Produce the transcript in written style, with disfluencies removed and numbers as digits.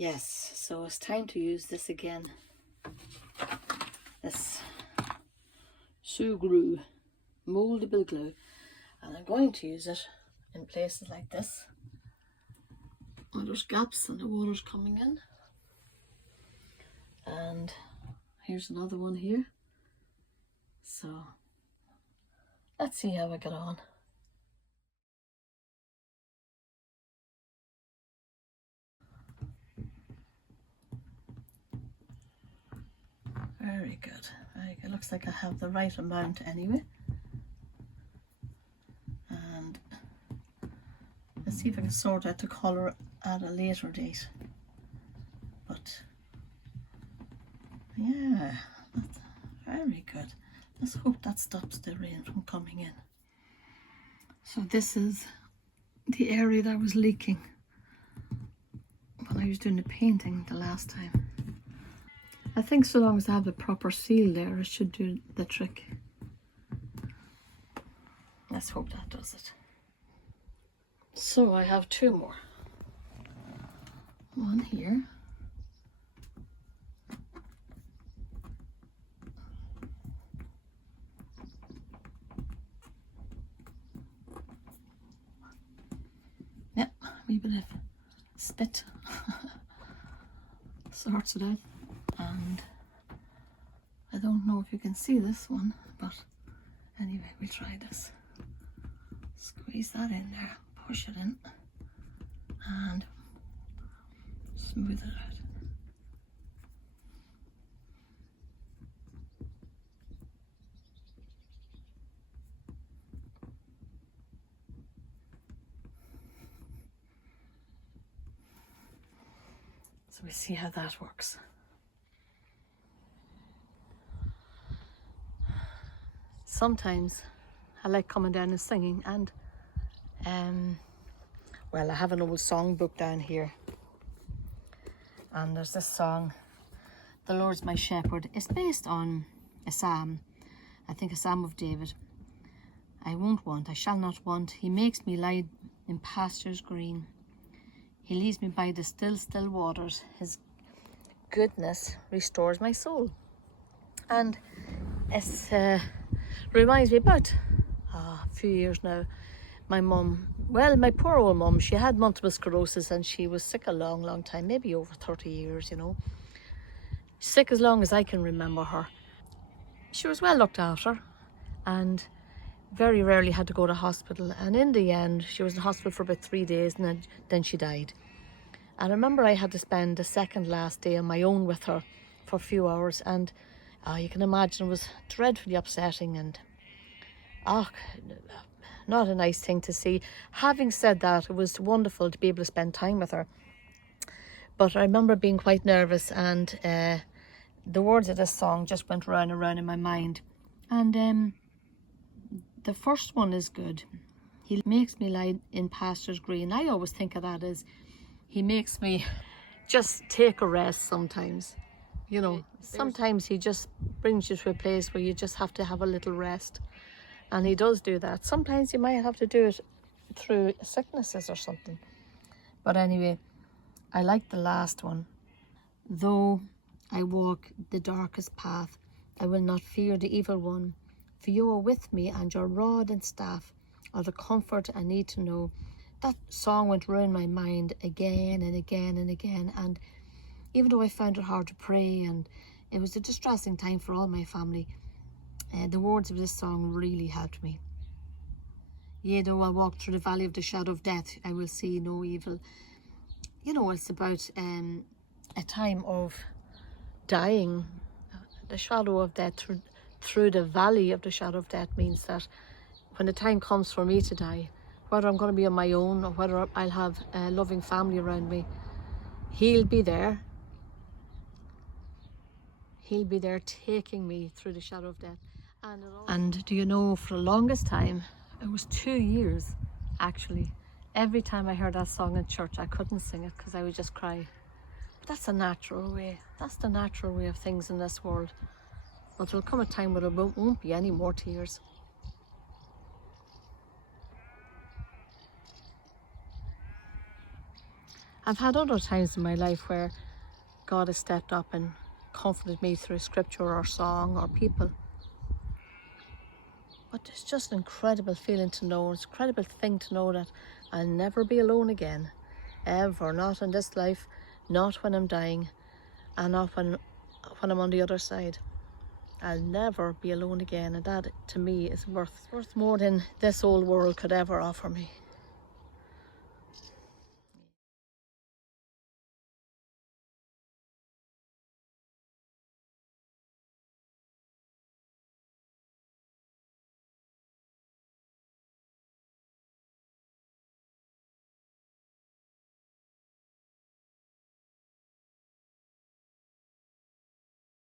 Yes, so it's time to use this again. This Sugru moldable glue, and I'm going to use it in places like this where there's gaps and the water's coming in. And here's another one here. So let's see how I get on. Very good. It looks like I have the right amount anyway. And let's see if I can sort out the colour at a later date. But yeah, that's very good. Let's hope that stops the rain from coming in. So this is the area that was leaking when I was doing the painting the last time. I think so long as I have the proper seal there, it should do the trick. Let's hope that does it. So I have two more. One here. Yep, a wee bit of spit sorts it out. And I don't know if you can see this one, but anyway, we'll try this. Squeeze that in there, push it in, and smooth it out. So we see how that works. Sometimes I like coming down and singing, and well, I have an old songbook down here, and there's this song, "The Lord's My Shepherd." It's based on a psalm, I think a psalm of David. I won't want, I shall not want. He makes me lie in pastures green. He leads me by the still, still waters. His goodness restores my soul. And it's reminds me about a few years now, my mum, well, my poor old mum, she had multiple sclerosis and she was sick a long, long time, maybe over 30 years, you know. Sick as long as I can remember her. She was well looked after and very rarely had to go to hospital. And in the end, she was in hospital for about 3 days and then she died. And I remember I had to spend the second last day on my own with her for a few hours, and you can imagine it was dreadfully upsetting and not a nice thing to see. Having said that, it was wonderful to be able to spend time with her. But I remember being quite nervous, and the words of this song just went round and round in my mind. And the first one is good. He makes me lie in pastures green. I always think of that as he makes me just take a rest sometimes. You know, sometimes he just brings you to a place where you just have to have a little rest. And he does do that. Sometimes you might have to do it through sicknesses or something. But anyway, I like the last one. Though I walk the darkest path, I will not fear the evil one. For you are with me, and your rod and staff are the comfort I need to know. That song went round my mind again and again and again. And even though I found it hard to pray, and it was a distressing time for all my family, the words of this song really helped me. Yea, though I walk through the valley of the shadow of death, I will see no evil. You know, it's about a time of dying. The shadow of death, through the valley of the shadow of death, means that when the time comes for me to die, whether I'm going to be on my own or whether I'll have a loving family around me, he'll be there. He'll be there taking me through the shadow of death. And do you know, for the longest time, it was 2 years actually, every time I heard that song in church, I couldn't sing it because I would just cry. But that's a natural way. That's the natural way of things in this world. But there'll come a time where there won't be any more tears. I've had other times in my life where God has stepped up and comforted me through scripture or song or people. But it's just an incredible feeling to know, it's an incredible thing to know that I'll never be alone again. Ever. Not in this life, not when I'm dying, and not when I'm on the other side. I'll never be alone again, and that to me is worth more than this old world could ever offer me.